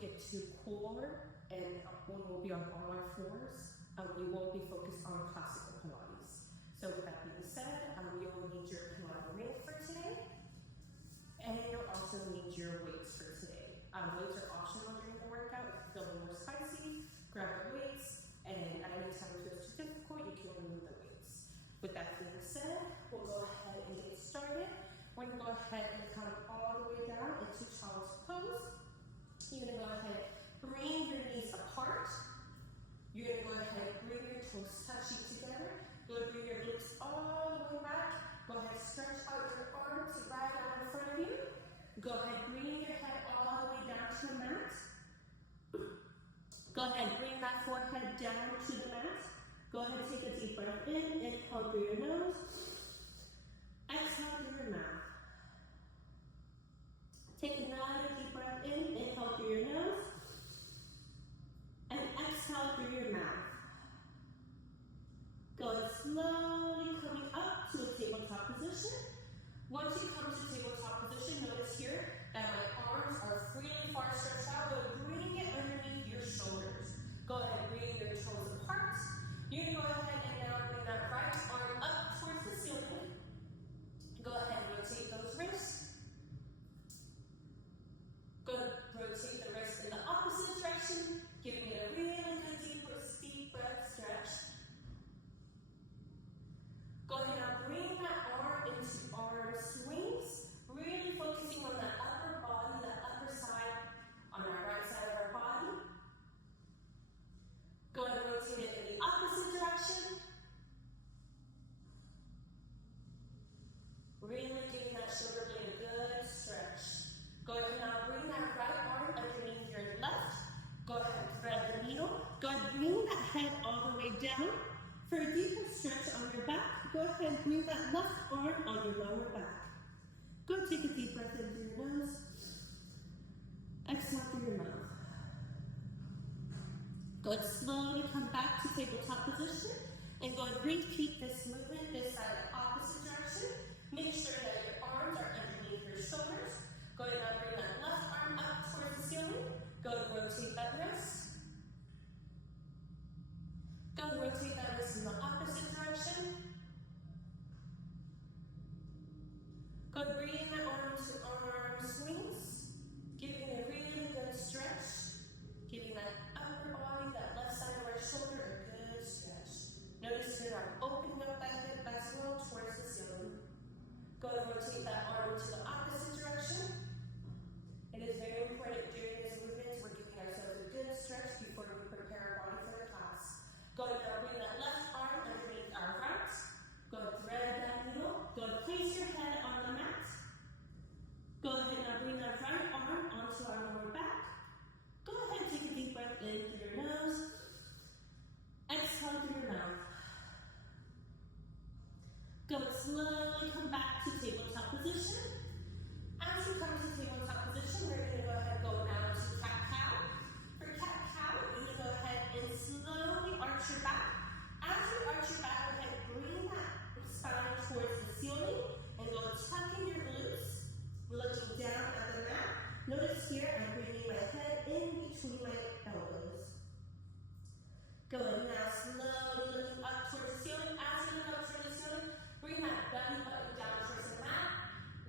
get too core, and one will be on all our fours. We won't be focused on classical Pilates. So with that being said, you'll need your Pilates ring for today, and you'll also need your weights for today. Weights are optional during the workout. If you're feeling more spicy, grab the weights, and at any time if it's too difficult, you can remove the weights. With that being said, we'll go ahead and get started. We're going to go ahead and come all the way down into child's pose. You're going to go ahead and bring your knees apart. You're going to go ahead and bring your toes touching together. Go ahead and bring your glutes all the way back. Go ahead and stretch out your arms right out in front of you. Go ahead and bring your head all the way down to the mat. Go ahead and bring that forehead down to the mat. Go ahead and take a deep breath in. Inhale through your nose. Exhale through your mouth. Take another deep breath in. Inhale through your nose. And exhale through your mouth. Go ahead slowly coming up to a tabletop position. Once you come to tabletop position, notice here that my arms are freely far stretched out. Go bring it underneath your shoulders. Go ahead and bring your toes apart. You're going to go ahead and now bring that right arm up towards the ceiling. Go ahead and rotate those wrists. Go ahead and rotate the wrists in the opposite direction, giving it a really good deep breath stretch. Go ahead and bring that arm into arm swings, really focusing on the upper body, the upper side, on our right side of our body. Go ahead and rotate it in the opposite direction. Really giving that shoulder blade a good stretch. Go ahead and now bring that right arm underneath your left. Go ahead and thread the needle. Go ahead and bring that head all the way down. For a deeper stretch on your back, go ahead and bring that left arm on your lower back. Go ahead and take a deep breath in through your nose. Exhale through your mouth. Go ahead and slowly come back to tabletop position. And go ahead and repeat this movement, this side in opposite direction. Make sure that your arms are underneath your shoulders. Go ahead and bring that left arm up towards the ceiling. Go ahead and rotate that wrist. Go ahead and rotate that wrist in the opposite direction. Go ahead and bring that arm to arm swings, giving a really good stretch, giving that upper body, that left side of our shoulder a good stretch. Notice here I'm opening up that hip as well towards the ceiling. Go ahead and rotate that arm to the opposite direction. It is very important during this movement we're giving ourselves a good stretch before we prepare our body for the class. Go ahead and bring that left arm underneath our right. Go ahead and thread that needle. Go ahead and place your head on the mat. Go ahead and bring that right arm onto our lower back. Go ahead and take a deep breath in through your nose. Exhale through your mouth. Go ahead and slowly come back to tabletop position. As you come to tabletop position, we're going to go ahead and go down to cat-cow. For cat-cow, you're going to go ahead and slowly arch your back. As you arch your back, go ahead and bring that spine towards the ceiling and go tuck in your glutes, looking down at the mat. Notice here, I'm bringing my head in between my elbows. Go ahead and now slowly looking up towards the ceiling. As you look up towards the ceiling, bring that belly button down towards the mat.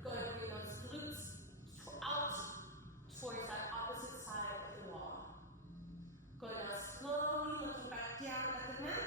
Go ahead and bring those glutes out towards that opposite side of the wall. Go ahead now slowly looking back down at the mat.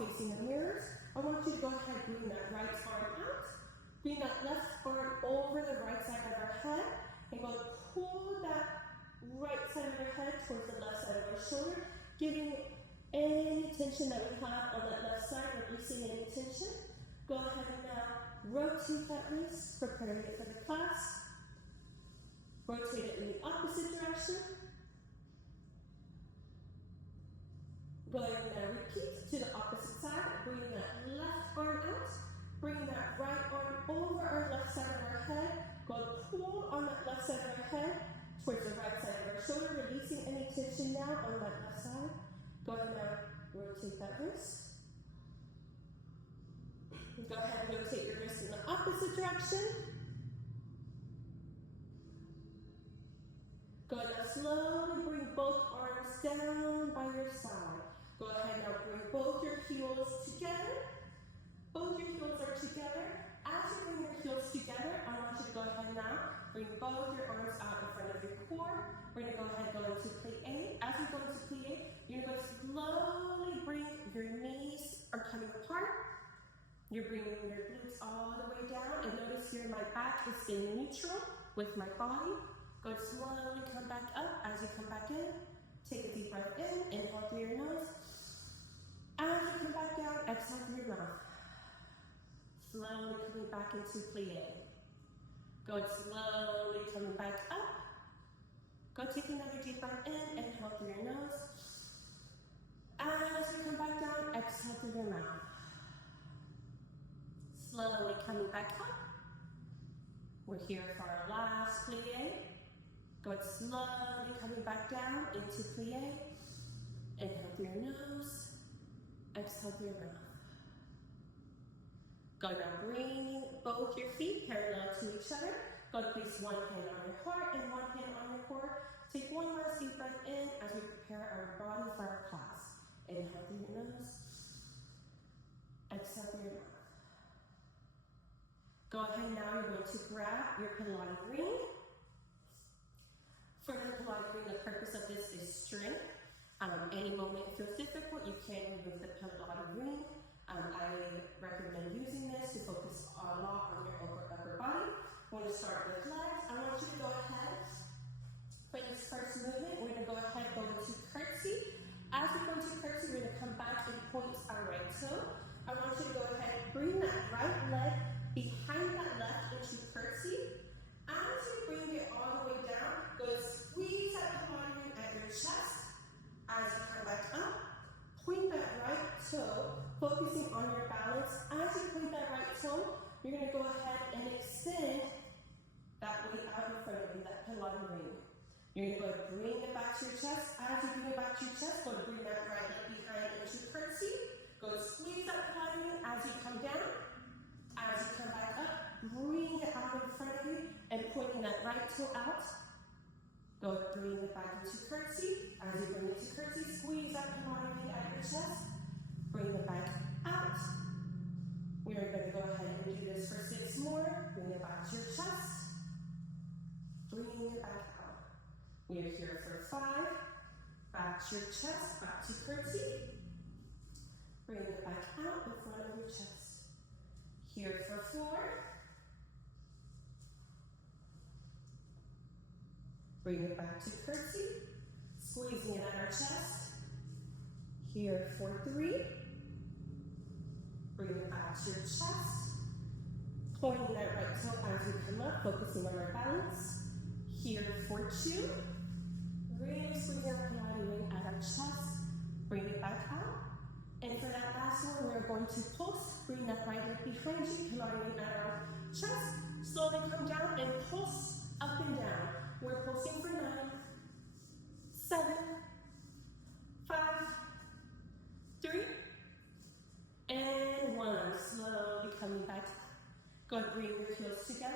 facing the mirrors. I want you to go ahead and bring that right arm out. Bring that left arm over the right side of our head. And go pull that right side of our head towards the left side of our shoulder, giving any tension that we have on that left side, releasing any tension. Go ahead and now rotate that wrist, preparing it for the class. Rotate it in the opposite direction. Go ahead and now repeat to the opposite side. Bring that left arm out. Bring that right arm over our left side of our head. Go pull on that left side of our head towards the right side of our shoulder, releasing any tension now on that left side. Go ahead and now rotate that wrist. Go ahead and rotate your wrist in the opposite direction. Go ahead and slowly bring both arms down by your side. Go ahead now, bring both your heels together. Both your heels are together. As you bring your heels together, I want you to go ahead now, bring both your arms out in front of your core. We're going to go ahead and go into plie. As we go into plie, you're going to slowly bring your knees are coming apart. You're bringing your glutes all the way down. And notice here my back is staying neutral with my body. Go slowly come back up. As you come back in, take a deep breath in, inhale through your nose. As you come back down, exhale through your mouth. Slowly coming back into plie. Go slowly coming back up. Go take another deep breath in, inhale through your nose. As you come back down, exhale through your mouth. Slowly coming back up. We're here for our last plie. Go slowly coming back down into plie. Inhale through your nose. Exhale through your mouth. Go now bringing both your feet parallel to each other. Go to place one hand on your heart and one hand on your core. Take one last deep breath in as we prepare our body for our class. Inhale through your nose. Exhale through your mouth. Go ahead now, you're going to grab your Pilates ring. For the Pilates ring, the purpose of this is strength. Any moment it feels difficult, you can remove the Pilates ring. I recommend using this to focus a lot on your upper body. We're going to start with legs. I want you to go ahead. For this first movement, we're going to go ahead and go into curtsy. As we go into curtsy, we're going to come back and point our right toe. I want you to go ahead and bring that right leg behind that left into curtsy. As you bring it all the way down, go squeeze that Pilates ring at your chest. As you come back up, point that right toe, focusing on your balance. As you point that right toe, you're going to go ahead and extend that weight out in front of you, that Pilates ring. You're going to go bring it back to your chest. As you bring it back to your chest, go to bring that right leg behind into curtsy. Go squeeze that Pilates ring as you come down. As you come back up, bring it out in front of you and pointing that right toe out. Go bring it back into curtsy. As you bring it to curtsy, squeeze that Pilates ring at your chest. Bring it back out. We are going to go ahead and do this for 6 more. Bring it back to your chest. Bring it back out. We are here for 5. Back to your chest, back to curtsy. Bring it back out in front of your chest. Here for 4. Bring it back to curtsy. Squeezing it at our chest. Here for 3. Bring it back to your chest. Pointing that right toe as we come up, focusing on our balance. Here for 2. Really squeezing our Pilates ring at our chest. Bring it back out. And for that last one, we're going to pulse. Bring that right leg behind you, Pilates ring at our chest. Slowly come down and pulse up and down. We're pulsing for 9, 7, 5, 3, and 1. Slowly coming back. Go ahead and bring your heels together.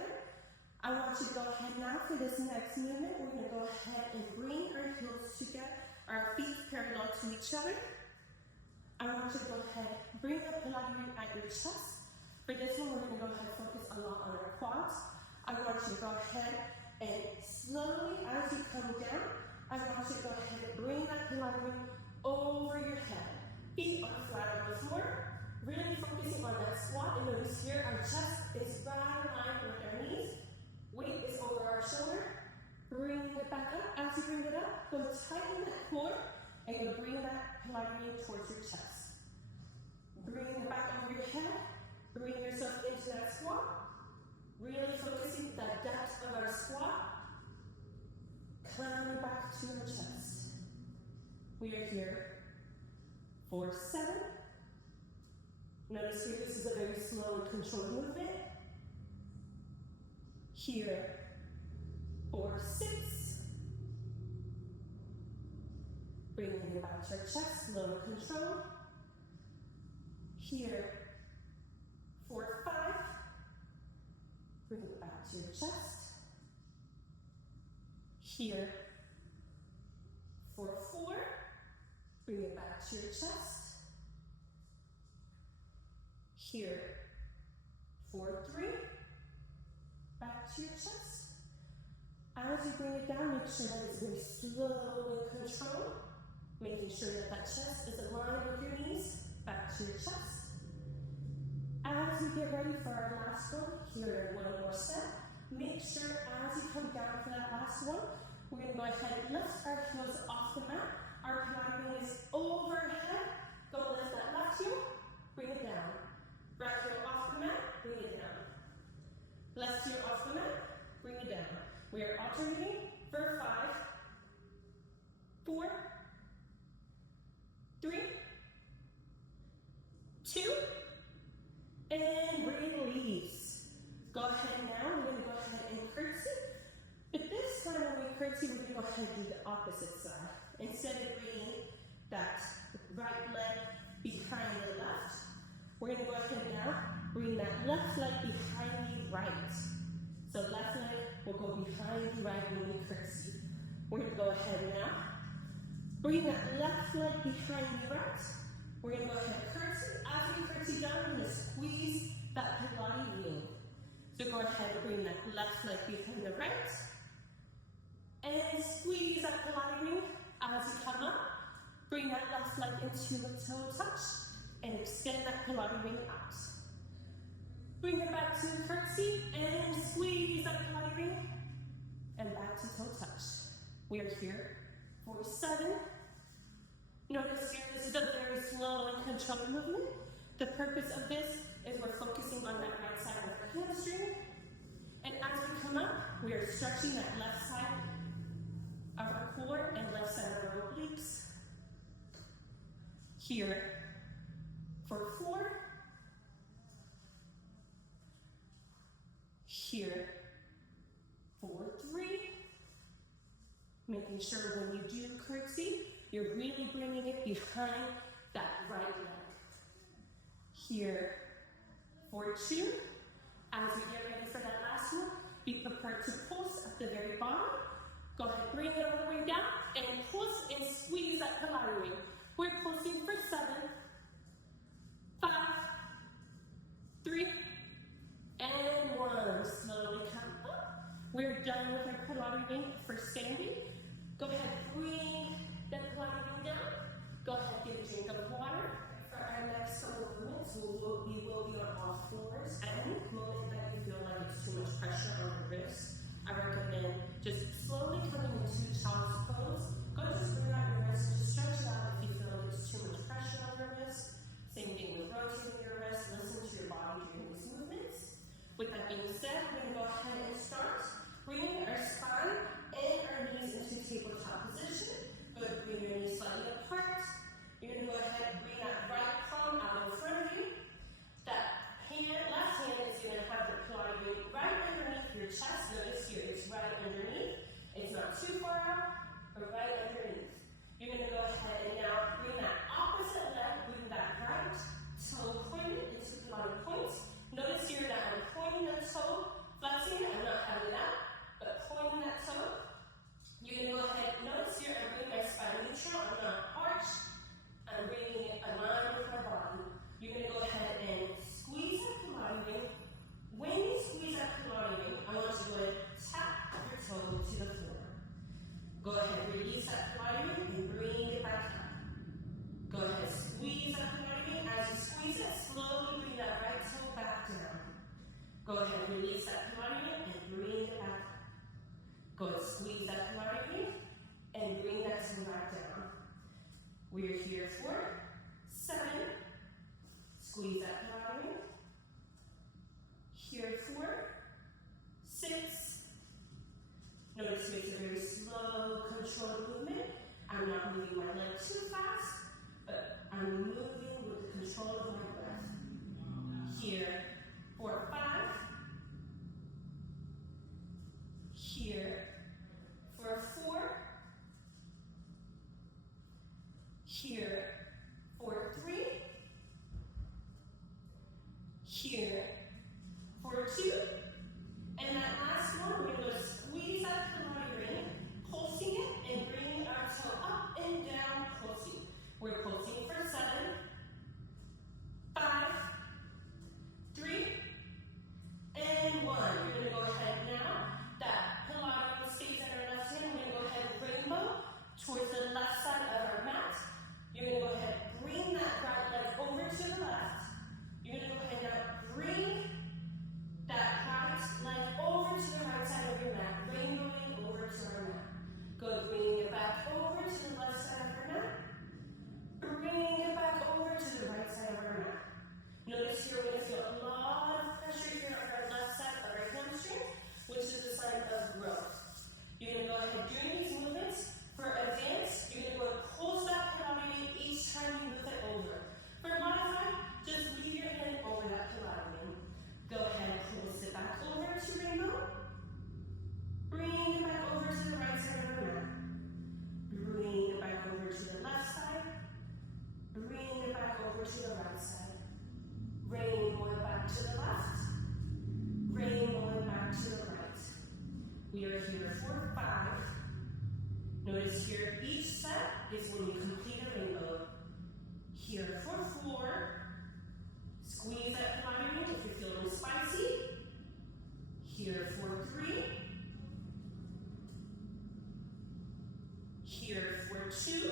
I want you to go ahead now for this next movement. We're going to go ahead and bring our heels together, our feet parallel to each other. I want you to go ahead and bring the Pilates ring at your chest. For this one, we're going to go ahead and focus a lot on our quads. I want you to go ahead and slowly, as you come down, I want you to go ahead and bring that Pilates ring over your head. Feet are flat on the floor. chest is right aligned with our knees. Weight is over our shoulder. Bring it back up. As you bring it up, go tighten that core and go bring that Pilates towards your chest. Bring it back over your head. Bring yourself into that squat. Really focusing the depth of our squat. Coming back to our chest. We are here for 7. Notice here, this is a very slow and controlled movement. Here for 6. Bringing it back to our chest, slow and controlled. Here for 5. Bring it back to your chest. Here for 4. Bring it back to your chest. Here for 3. Back to your chest. As you bring it down, make sure that it's very slow and controlled. Making sure that that chest is aligned with your knees. Back to your chest. As we get ready for our last one, here in one more step, make sure as you come down for that last one, we're going to go ahead and lift our heels off the mat. Our Pilates is overhead. Go lift that left heel, bring it down. Right heel off the mat, bring it down. Left heel off the mat, bring it down. We are alternating for 5, 4, 3, 2, and release. Go ahead now, we're going to go ahead and curtsy. But this time when we curtsy, we're going to go ahead and do the opposite side. Instead of bringing that right leg behind the left, we're going to go ahead now, bring that left leg behind the right. So left leg will go behind the right when we curtsy. We're going to go ahead now, bring that left leg behind the right. We're going to go ahead and curtsy. As we curtsy down, we're going to squeeze that Pilates wing. So go ahead and bring that left leg behind the right. And squeeze that Pilates wing as you come up. Bring that left leg into a toe touch. And extend that Pilates wing out. Bring it back to curtsy and squeeze that Pilates wing. And back to toe touch. We are here for 7. Notice here, this is a very slow and controlled movement. The purpose of this is we're focusing on that right side of our hamstring. And as we come up, we are stretching that left side of our core and left side of our obliques. Here for 4. Here for 3. Making sure when you do curtsy, you're really bringing it behind that right leg. Here for 2. As we get ready for that last one, be prepared to pulse at the very bottom. Go ahead, bring it all the way down, and pulse and squeeze that Pilates wing. We're pulsing for 7, 5, 3, and 1. Slowly come up. We're done with our Pilates wing for standing. Go ahead, bring that Pilates wing down. Go ahead, get a drink of water. For our next couple of minutes, we will be on all fours. At any moment that you feel like it's too much pressure on the wrist, I recommend just slowly coming into child's pose. Go ahead and bring out your wrist, just stretch it out if you feel like it's too much pressure on your wrist. Same thing with rotating your wrist. Listen to your body during these movements. With that being said, we're going to go ahead and start bringing our spine and our knees into tabletop position. Go ahead and bring your knees slightly up Squeeze that Pilates ring. Here 4, 6. Notice it's a very slow, controlled movement. I'm not moving my leg too fast, but I'm moving with the control of my breath. Here, 4, 5. Here, for 4. Here, for 3. Here, for 2. And that last one, we're going to squeeze that Pilates ring, pulsing it, and bringing our toe up and down, pulsing. We're pulsing for 7, 5, 3, and 1. We're going to go ahead now. That Pilates ring stays in our left hand. We're going to go ahead and rainbow towards the left side of our mat. You're going to go ahead and bring that right leg over to the left. You're going to go ahead now, bring that right leg over to the right side of your mat, rainbowing over to our mat. Good, bringing it back over to the left side of our mat. Bringing it back over to the right side of our mat. Notice here we're going to feel a lot of pressure here on our left side of our hamstring, which is a sign of growth. You're going to go ahead during these movements for advance. You're going to go and pulse that Pilates each time you move it over. For modified, just leave your hand over that Pilates. Go ahead and pulse it back over to rainbow. Bring it back over to the right side of the mat. Bring it back over to the left side. Bring it back over to the right side. Rainbow it back to the left. Rainbow it back to the right. We are here for 5. Notice here, each set is when you complete a rainbow. Here for 4. Squeeze that Pilates ring if you're feeling spicy. Here for 3. Here for 2.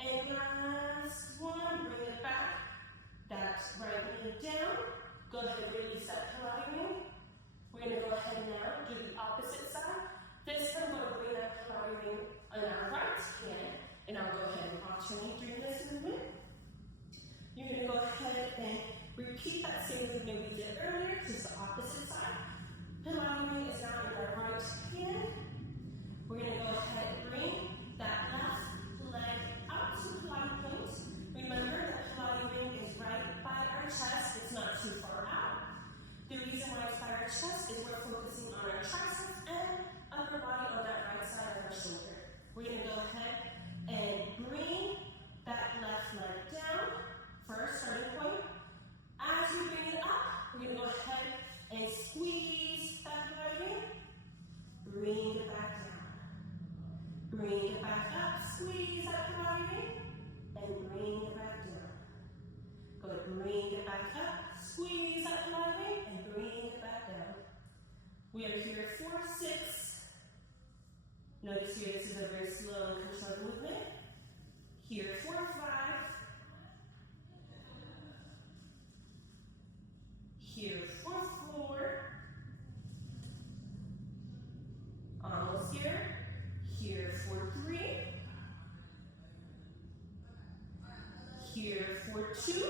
And last one, bring it back. That's right knee down. Go ahead and release that Pilates ring. We're going to go ahead now, do the opposite side. This time, I'm going to bring that Pilates ring on our right hand, and I'll go ahead and alternate during this movement. You're going to go ahead and repeat that same movement we did earlier, just the opposite side. Pilates ring is now in our right hand. We're going to go ahead and bring that left leg up to Pilates point. Remember that Pilates ring is right by our chest. It's not too far out. The reason why it's by our chest is we're focusing on our triceps and upper body on that right side of our shoulder. We're going to go ahead and bring that left leg down. First starting point. As you bring it up, we're going to go ahead and squeeze that leg in. Bring it back down. Bring it back up. Squeeze that leg in. And bring it back down. Good. Bring it back up. Squeeze that leg in. And bring it back down. We are here for 6. Notice here this is a very slow and controlled movement. Here for 5. Here for 4. Almost here. Here for 3. Here for 2.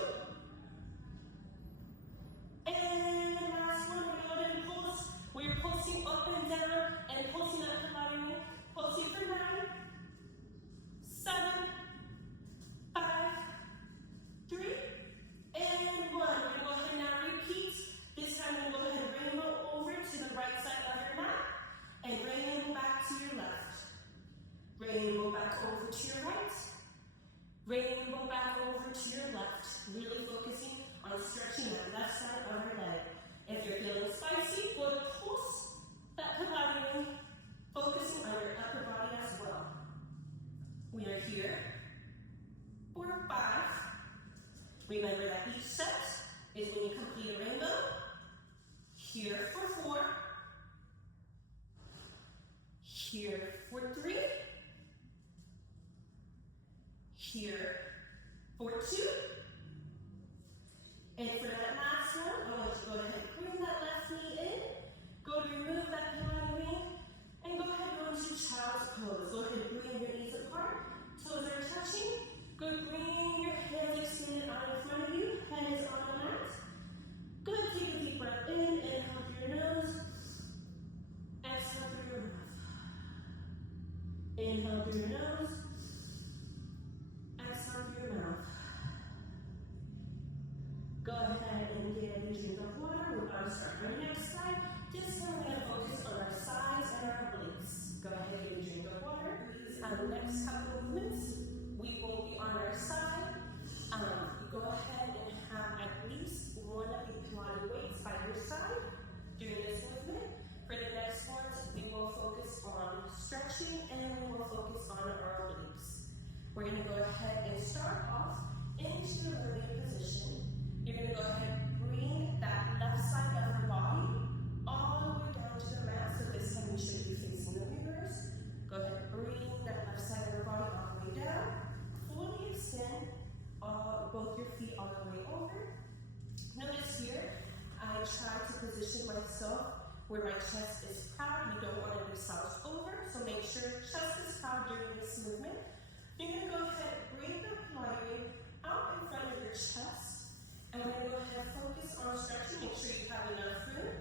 And last one, we're going to go ahead and pulse. We're pulsing up and down and pulsing up the body ring. Pulsing for 9, 7, 5, 3, and 1. We're going to go ahead and now repeat. This time we're going to go ahead and rainbow over to the right side of your mat and rainbow back to your left. Rainbow back over to your right. Rainbow back over to your left. Really focusing on stretching that left side of your leg. If you're feeling spicy, go to pulse that Pilates ring, focusing on your upper body as well. We are here for 5. Remember that each set is when you complete a rainbow. Here for 4. Here for 3. Here for 2. And for that last one, I want you to go ahead and bring that left knee in. Go to remove that Pilates ring. And go ahead and go into child's pose. Go ahead and bring your knees apart. Toes are touching. Good. Bring your hands extended Next couple of movements, we will be on our side. Go ahead and have at least one of the Pilates weights by your side during this movement. For the next ones, we will focus on stretching and we will focus on our obliques. We're going to go ahead and start off into a limited position. You're going to go ahead and bring that left side of your body all the way down to the mat. So this time you should be facing the reverse. Go ahead and bring that left side of your body all the way down. Fully extend both your feet all the way over. Notice here, I try to position myself where my chest is proud. You don't want to be slouched over, so make sure chest is proud during this movement. You're going to go ahead and bring the Pilates out in front of your chest. And we're going to go ahead and focus on stretching. Make sure you have enough room.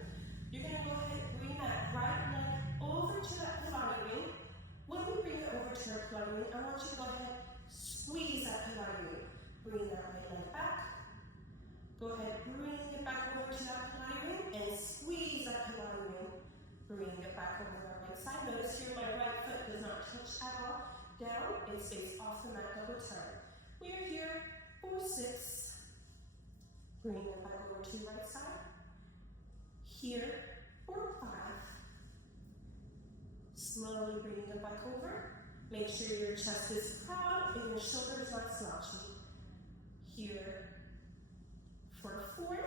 You're going to go ahead and bring that right leg over to that Pilates. When we bring it over to our Pilates, I want you to go ahead and squeeze that Pilates. Bring that right leg back. Go ahead, bring it back over to that Pilates and squeeze that Pilates. Bring it back over the right side. Notice here my right foot does not touch at all down. It stays off the mat double time. We are here for 6. Bring it back over to the right side. Here for 5. Slowly bring it back over. Make sure your chest is proud and your shoulders not slouchy. Here for 4.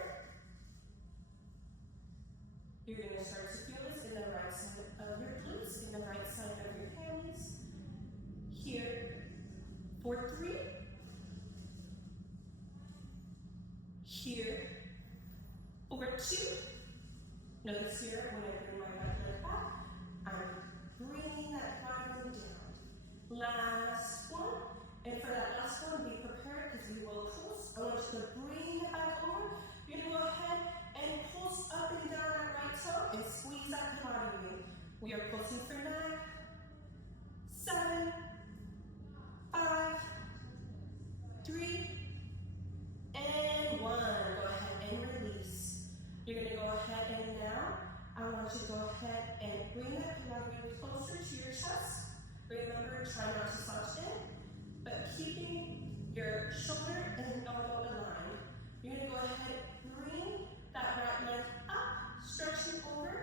You're going to start to feel this in the right side of your glutes, in the right side of your hands. Here for 3. Here for 2. Notice here when I bring my right leg back, I'm bringing that body down. Last one. And for that last one, be prepared because we will pulse. I want you to bring it back over. You're going to go ahead and pulse up and down that right toe and squeeze that Pilates. We are pulsing for 9, 7, 5, 3, and 1. Go ahead and release. You're going to go ahead and now, I want you to go ahead and bring that Pilates closer to your chest. Remember, try not to slouch in, but keeping your shoulder and elbow aligned. You're going to go ahead and bring that right leg up, stretching over.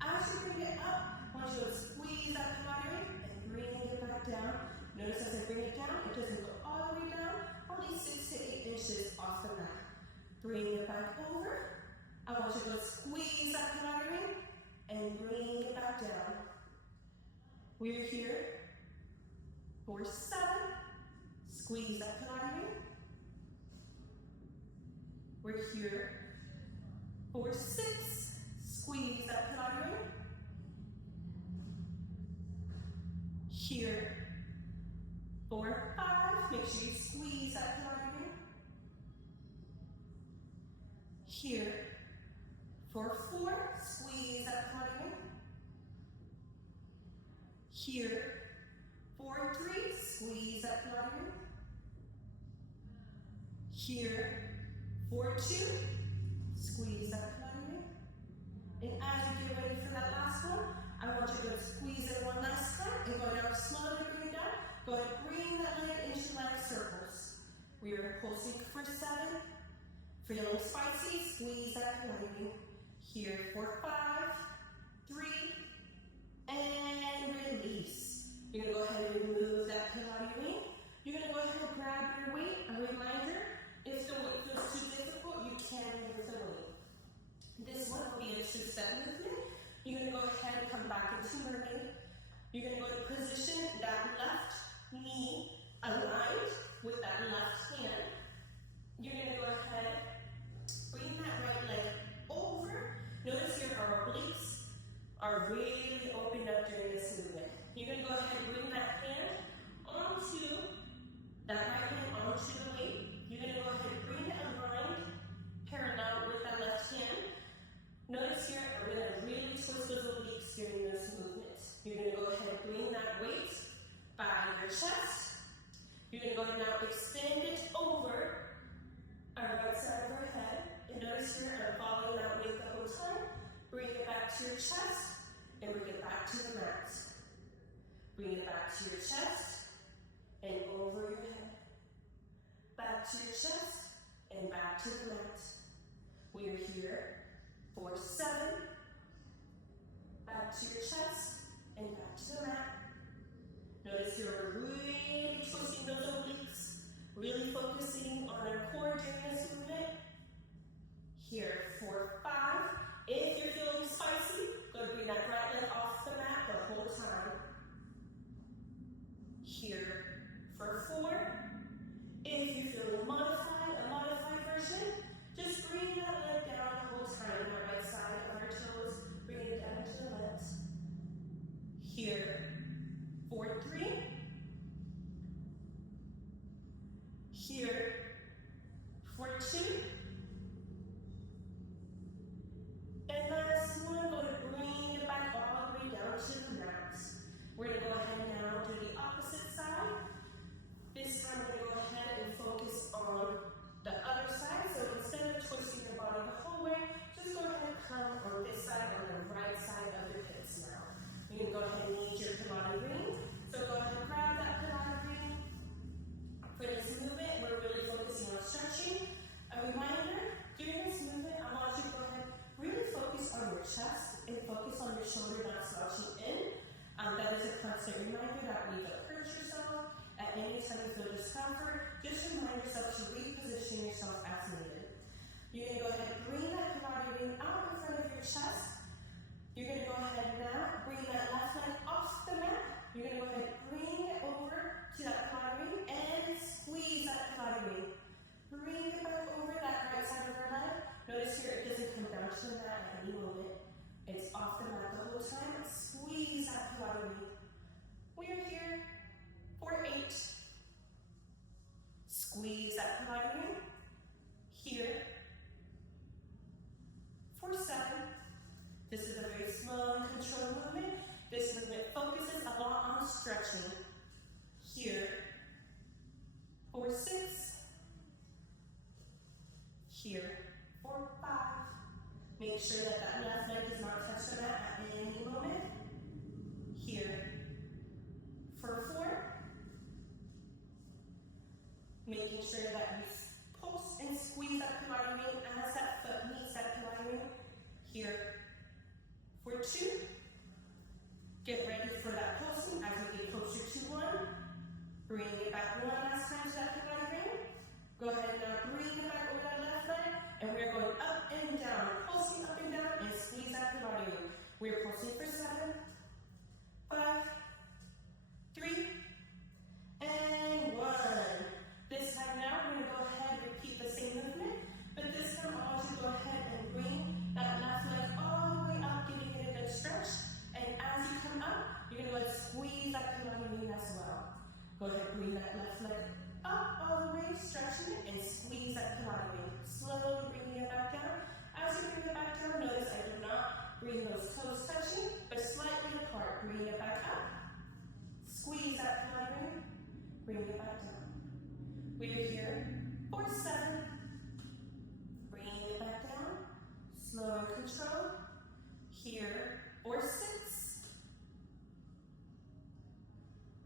As you're going to get up, I want you to squeeze that Pilates and bring it back down. Notice as I bring it down, it doesn't go all the way down, only 6 to 8 inches off the mat. Bring it back over. I want you to squeeze that Pilates and bring it back down. We're here for 7. Squeeze that Pilates. We're here for 6. Squeeze that Pilates. Here for 5. Make sure you squeeze that Pilates. Here for 4. Squeeze that Pilates. Here for 3. Squeeze that Pilates. Here for 2. Squeeze that Pilates. And as you get ready for that last one, I want you to squeeze it one last time and go down slowly, bring it down. Go ahead and bring that leg into leg circles. We are pulsing for 7. Feeling spicy, squeeze that Pilates. Here for 5, 3, and release. You're going to go ahead and remove that Pilates weight. You're going to go ahead and grab your weight. A reminder, if the weight feels too difficult, you can use the weight. This one will be a 2-step movement. You're going to go ahead and come back into mermaid. You're going to go to position that left knee aligned with that left hand. You're going to go ahead, bring that right leg over. Notice here our obliques are really opened up during this movement. You're going to go ahead and bring that hand onto, that right hand onto the weight. You're going to go ahead and bring it aligned, parallel with that left hand. Notice here, I'm going to really twist those obliques during this movement. You're going to go ahead and bring that weight by your chest. You're going to go ahead and now extend it over our right side of our head. And notice here, I'm following that weight the whole time. Bring it back to your chest and bring it back to the mat. Bring it back back to your chest and back to the mat. We are here for 7. Back to your chest and back to the mat. Notice you're really twisting those obliques, really focusing on our core during this movement. Here for 5. If you're feeling spicy, go to bring that right leg off the mat the whole time. Here for 4. If you're feeling modified, a modified version, just bring that leg down the whole time on the right side of our toes. Bring it down to the left. Here for 3. Here for 2. And last one, we're going to bring it back all the way down to the mat. We're going to go ahead now do the opposite side. This time we're going to go ahead and focus on the other side. So instead of twisting your body the whole way, just go ahead and come on this side, on the right side of your hips now. You're going to go ahead and use your Pilates ring. So go ahead and grab that Pilates ring. For this movement, we're really focusing on stretching. A reminder, during this movement, I want you to go ahead and really focus on your chest and focus on your shoulder not slouching in. That is a constant reminder that when you don't hurt yourself, at any time you feel discomfort, just remind yourself to reposition yourself as needed. You're going to go ahead and bring that Pilates ring out in front of your chest. You're going to go ahead now, bring that left leg off the mat. You're going to go ahead and bring it over to that Pilates ring and squeeze that Pilates ring. Bring it back over that right side of your leg. Notice here it doesn't come down to the mat at any moment. It's off the mat the whole time. Squeeze that Pilates ring. We are here for 8. Squeeze that Pilates ring. Here for 7. This is a very slow and controlled movement. This movement focuses a lot on stretching. Here for 6. Here for 5. Make sure that that left leg does not touch the mat at any moment. Here for 4. Making sure that you pulse and squeeze that Pilates ring as that foot meets that Pilates ring. Here for 2. Get ready for that pulsing as we get closer to 1. Bring it back one last time to that Pilates ring. Go ahead and now bring it back over that left leg. And we're going up and down, pulsing up and down, and squeeze that Pilates ring. We're pulsing for 7, 5, 3, and 1. This time now, we're going to go ahead and repeat the same movement, but this time I want you to go ahead and bring that left leg all the way up, giving it a good stretch. And as you come up, you're going to go ahead and squeeze that Pilates ring as well. Go ahead and bring that left leg up all the way, stretching it, and squeeze that Pilates ring. Slowly bringing it back down. As you bring it back down, notice I do not bring those toes touching, but slightly apart. Bring it back up. Squeeze that Pilates ring. Bring it back down. We are here for 7. Bring it back down. Slow and controlled. Here for 6.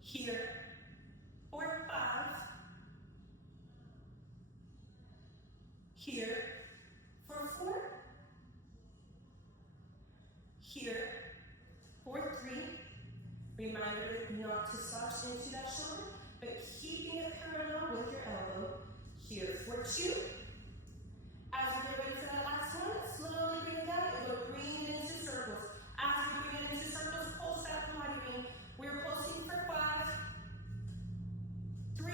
Here for 5. Here for 4. Here for 3. Reminder not to slouch into that shoulder, but keeping it parallel with your elbow. Here for 2. As we get ready for that last one, slowly bring it down and we'll bring it into circles. As we bring it into circles, pulse that Pilates ring. We're pulsing for 5, 3,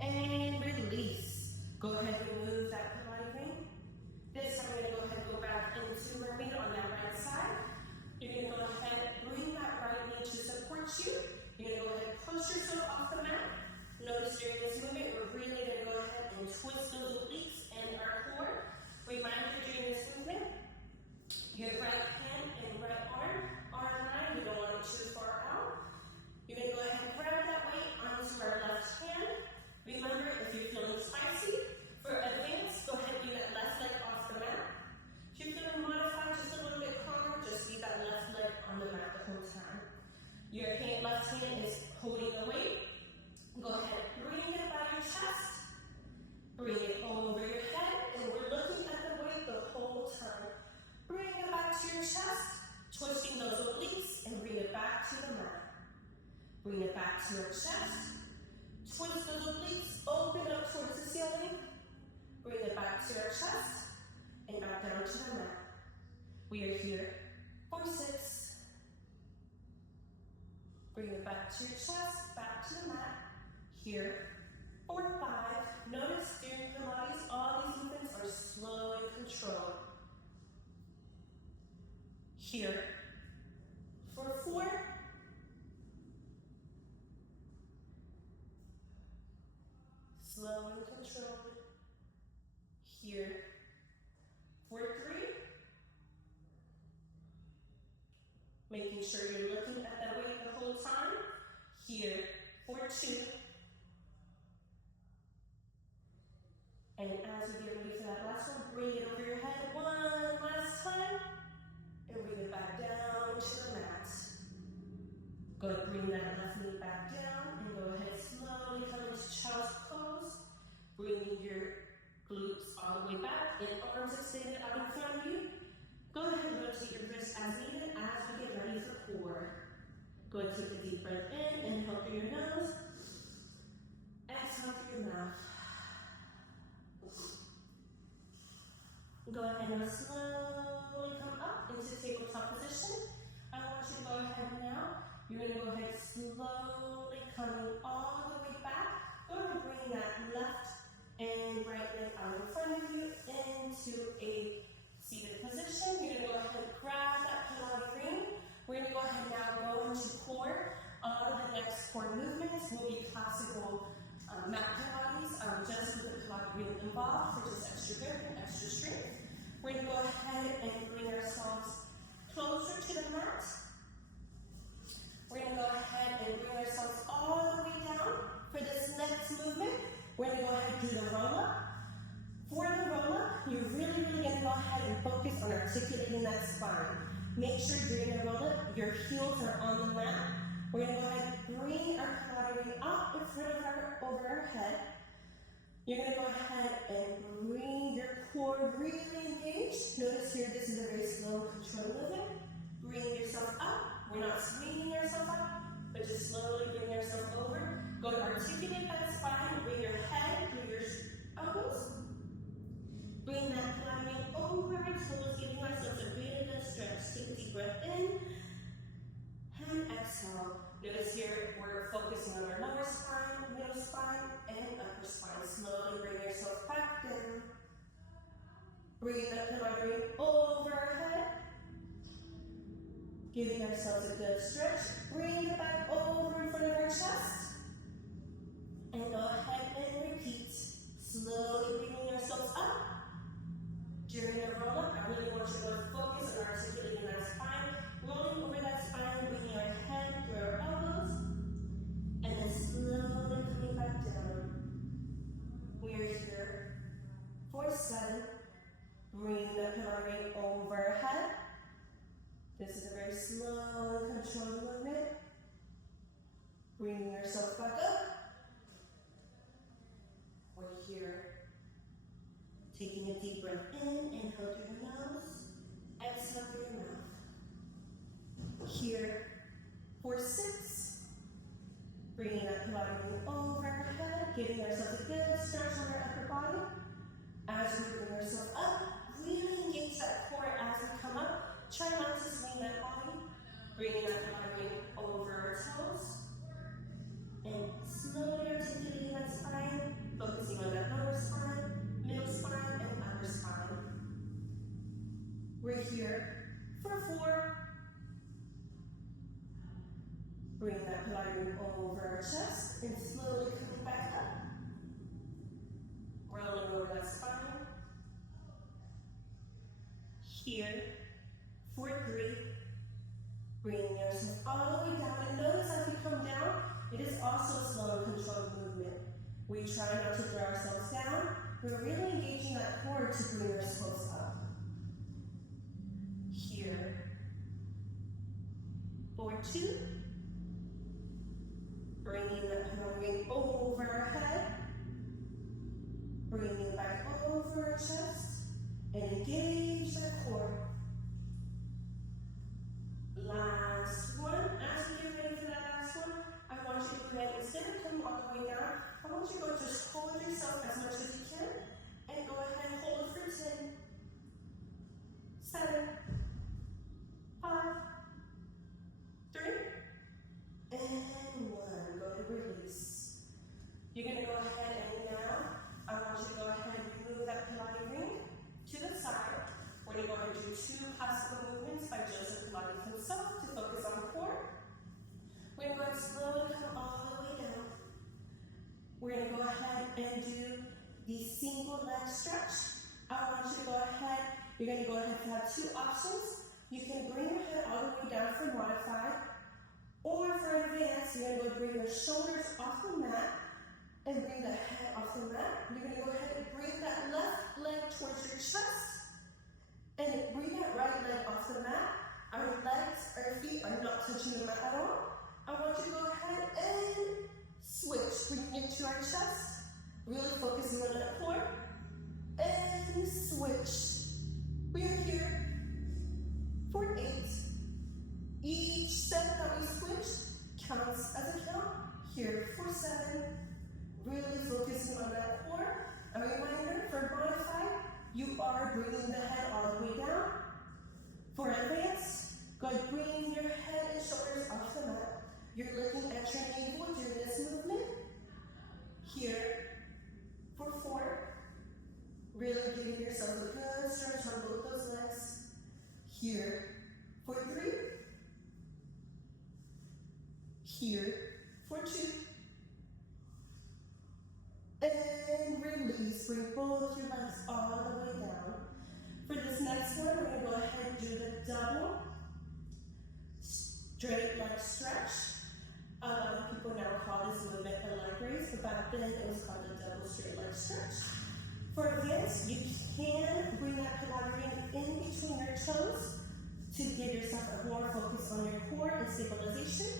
and release. Go ahead and move that Pilates ring. This time we're going to go ahead and go back into mermaid on that right side. You're going to go ahead and bring that right knee to support you. You're going to go ahead and push back to your chest, back to the mat. Here, 4, 5. Notice during Pilates, all these movements are slow and controlled. Here, for 4. Slow and controlled. Here, for 3. Making sure you're looking at that weight the whole time. Here, for 2. And as we get ready for that last one, bring it over your head one last time. And bring it back down to the mat. Go ahead, bring that left knee back down. And go ahead, slowly come into child's pose. Bring your glutes all the way back and arms extended out in front of you. Go ahead and rotate your wrists as needed as we get ready for core. Go ahead, take a deep breath in, inhale through your nose, exhale through your mouth. Go ahead and slowly come up into tabletop position. I want you to go ahead now. You're going to go ahead slowly coming all the way back. Go ahead and bring that left and right leg out in front of you into a seated position. You're going to go ahead and grab that Pilates ring. We're going to go ahead now go into core. All of the next core movements will be classical mat Pilates, just with the Pilates ring involved for just extra grip and extra strength. We're going to go ahead and bring ourselves closer to the mat. We're going to go ahead and bring ourselves all the way down. For this next movement, we're going to go ahead and do the roll-up. For the roll-up, you're really going to go ahead and focus on articulating that spine. Make sure during the roll-up, your heels are on the mat. We're going to go ahead and bring our Pilates ring up in front of over our head. You're going to go ahead and bring your core really engaged. Notice here, this is a very slow, controlled movement. Bring yourself up. We're not swinging yourself up, but just slowly bring yourself over. Go to articulate that spine. Bring your head through your elbows. Bring that Pilates over our toes, giving ourselves a really good stretch. Take a deep breath in and exhale. Notice here, we're focusing on our lower spine, middle spine, and upper spine. Slowly bring yourself back down. Bring that Pilates over our head. Giving ourselves a good stretch. Bring it back over in front of our chest. And go ahead and repeat. Slowly bringing yourselves up. During the roll-up, I really want you to focus on articulating that spine. Rolling over that spine, bringing our head through our elbows. And then slowly coming back down. We are here for 7. Bring the Pilates overhead. This is a very slow and controlled movement. Bringing yourself back up. We're here. Taking a deep breath in, inhale through your nose, exhale through your mouth. Here for 6. Bringing that Pilates overhead, giving ourselves a good stretch on our upper body. As we bring ourselves up, really engage that core as we come up. Try not to swing that body. Bringing that Pilates over our toes. And slowly articulating that spine, focusing on that lower spine, middle spine, and upper spine. We're here for 4. Bring that Pilates over our chest and slowly coming back up. Rolling over that spine. Here for 3. Bringing yourself all the way down. And notice as we come down, it is also a slow and controlled movement. We try not to throw ourselves down. We're really engaging that core to bring ourselves up. Here for 2. Bringing that Pilates over our head. Bringing back over our chest. And engage our core. Last one. As we get ready for that last one, I want you to go ahead, instead of coming all the way down, I want you to go just hold yourself as much as you can. And go ahead and hold it for 10, 7, 5, 3, and the single leg stretch. I want you to go ahead, you're going to go ahead and have two options. You can bring your head all the way down for modified, or for advanced, you're going to go bring your shoulders off the mat and bring the head off the mat. You're going to go ahead and bring that left leg towards your chest and bring that right leg off the mat. Our legs, our feet are not touching the mat at all. I want you to go ahead and switch, bringing it to our chest, really focusing on that core, and switch. We are here for 8. Each step that we switch counts as a count. Here for 7. Really focusing on that core. A reminder, for modified, you are bringing the head all the way down. For advanced, go ahead, bring your head and shoulders off the mat. You're looking at your navel during this movement. Here for 4. Really giving yourself a good stretch on both those legs. Here for 3. Here for 2. And release. Bring both your legs all the way down. For this next one, we're going to go ahead and do the double straight leg stretch. A lot of people now call this movement a leg raise, but back then it was called a double straight leg stretch. For advanced, you can bring that Pilates in between your toes to give yourself a more focus on your core and stabilization.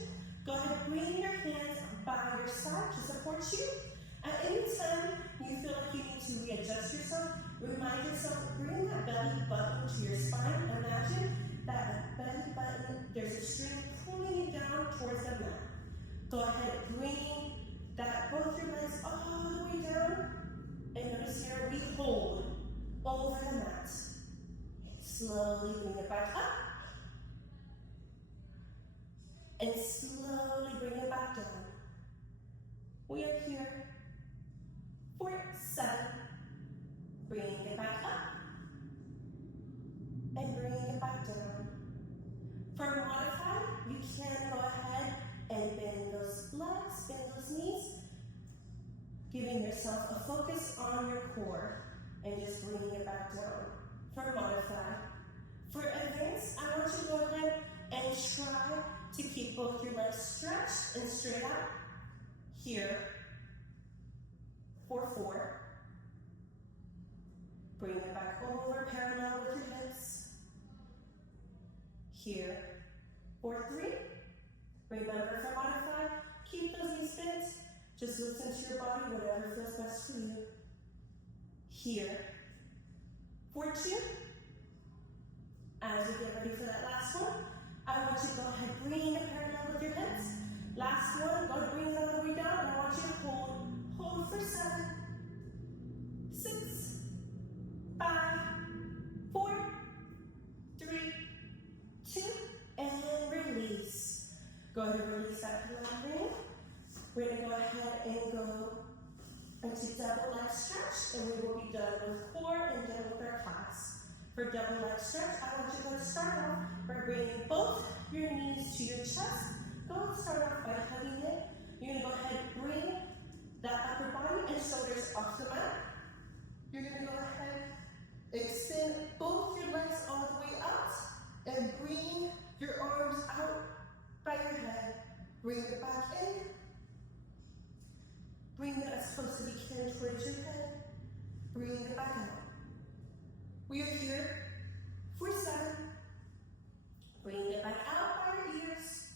Go ahead, bring your hands by your side to support you. At any time you feel like you need to readjust yourself, remind yourself, bring that belly button to your spine. Imagine that belly button, there's a string pulling you down towards the mat. Go ahead, bring that, both your legs all the way down. And notice here, we hold over the mat. Slowly bring it back up. And slowly bring it back down. We are here for 7. Bring it back up. And bring it back down. For modified, you can go ahead and bend those legs, bend those knees, giving yourself a focus on your core and just bringing it back down. For modified. For advanced, I want you to go ahead and try to keep both your legs stretched and straight out. Here for 4. Bring it back over, parallel with your hips. Here for 3. Remember, for modified, keep those knees bent. Just listen to your body, whatever feels best for you. Here for 2. As we get ready for that last one, I want you to go ahead, bring it parallel with your hips. Last one, go ahead, bring it all the way down. I want you to hold for 7, 6, 5, 4, 3, 2, and release. Go ahead and release that Pilates. We're going to go ahead and go into double leg stretch, and we will be done with core and done with our class. For double leg stretch, I want you to start off by bringing both your knees to your chest. Go and start off by hugging it. You're going to go ahead and bring that upper body and shoulders off the mat. You're going to go ahead, extend both your legs all the way out, and bring your arms out by your head. Bring it back in. Bring it as close as you can towards your head. Bring it back out. We are here for 7. Bring it back out by your ears.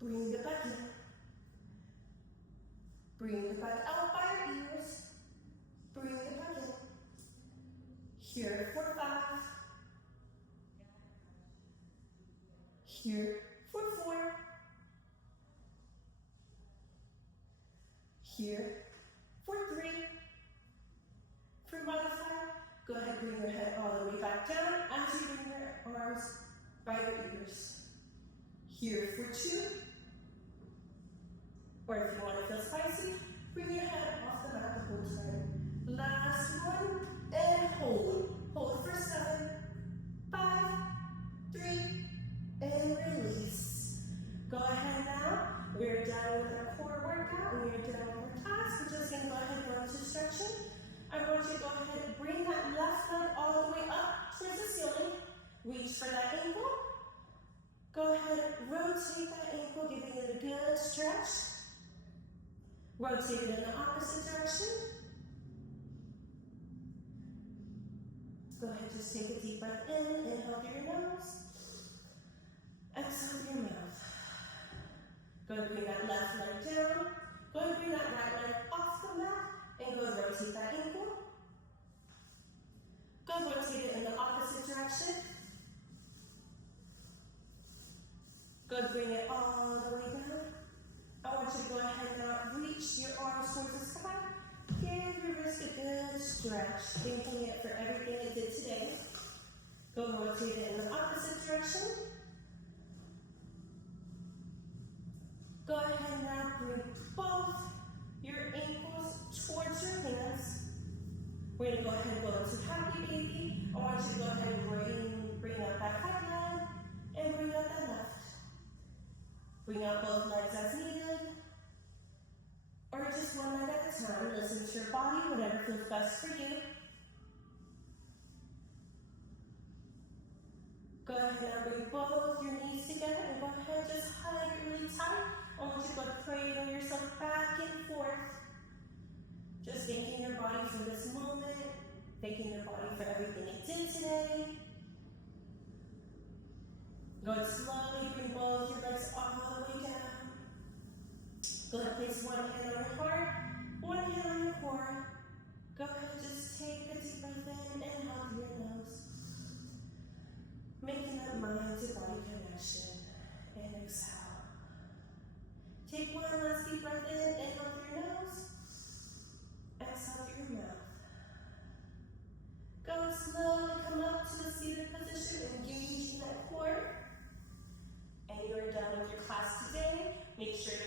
Bring it back in. Bring it back out by your ears. Bring it back in. Here for 5. Here for 4. Here for 3. For modified, go ahead and bring your head all the way back down as you bring your arms by your ears. Here for 2. Or if you want to feel spicy, bring your head off the mat the whole time. Last one, and hold. Hold for 7, 5, 3, and release. Go ahead now. We're done with our core workout, and we're done with our class. We're just going to go ahead and go into stretching. I want you to go ahead and bring that left leg all the way up towards the ceiling. Reach for that ankle. Go ahead and rotate that ankle, giving it a good stretch. Rotate it in the opposite direction. Go ahead, just take a deep breath in, inhale through your nose. Exhale through your mouth. Go ahead and bring that left leg down. Go ahead and bring that right leg off the mat and go rotate that ankle. Go rotate it in the opposite direction. Go ahead and bring it all the way down. I want you to go ahead and now reach your arms towards the sky. Give your wrist a good stretch, thanking it for everything it did today. Go rotate it in the opposite direction. Go ahead now, bring both your ankles towards your hands. We're going to go ahead and go into happy baby. I want you to go ahead and bring up that right leg and bring up that left. Bring out both legs as needed. Or just one leg at a time. Listen to your body, whatever feels best for you. Go ahead and bring both your knees together and go ahead and just hug really tight. I want you to go cradle yourself back and forth. Just thanking your body for this moment. Thanking your body for everything it did today. Go ahead slowly, bring both your legs all the way down. Go ahead, place one hand on your heart, one hand on your core. Go ahead, just take a deep breath in, inhale through your nose. Making that mind to body connection. And exhale. Take one last deep breath in, inhale through your nose. Exhale through your mouth. Go slowly, come up to the seated position, engaging that core. And you're done with your class today. Make sure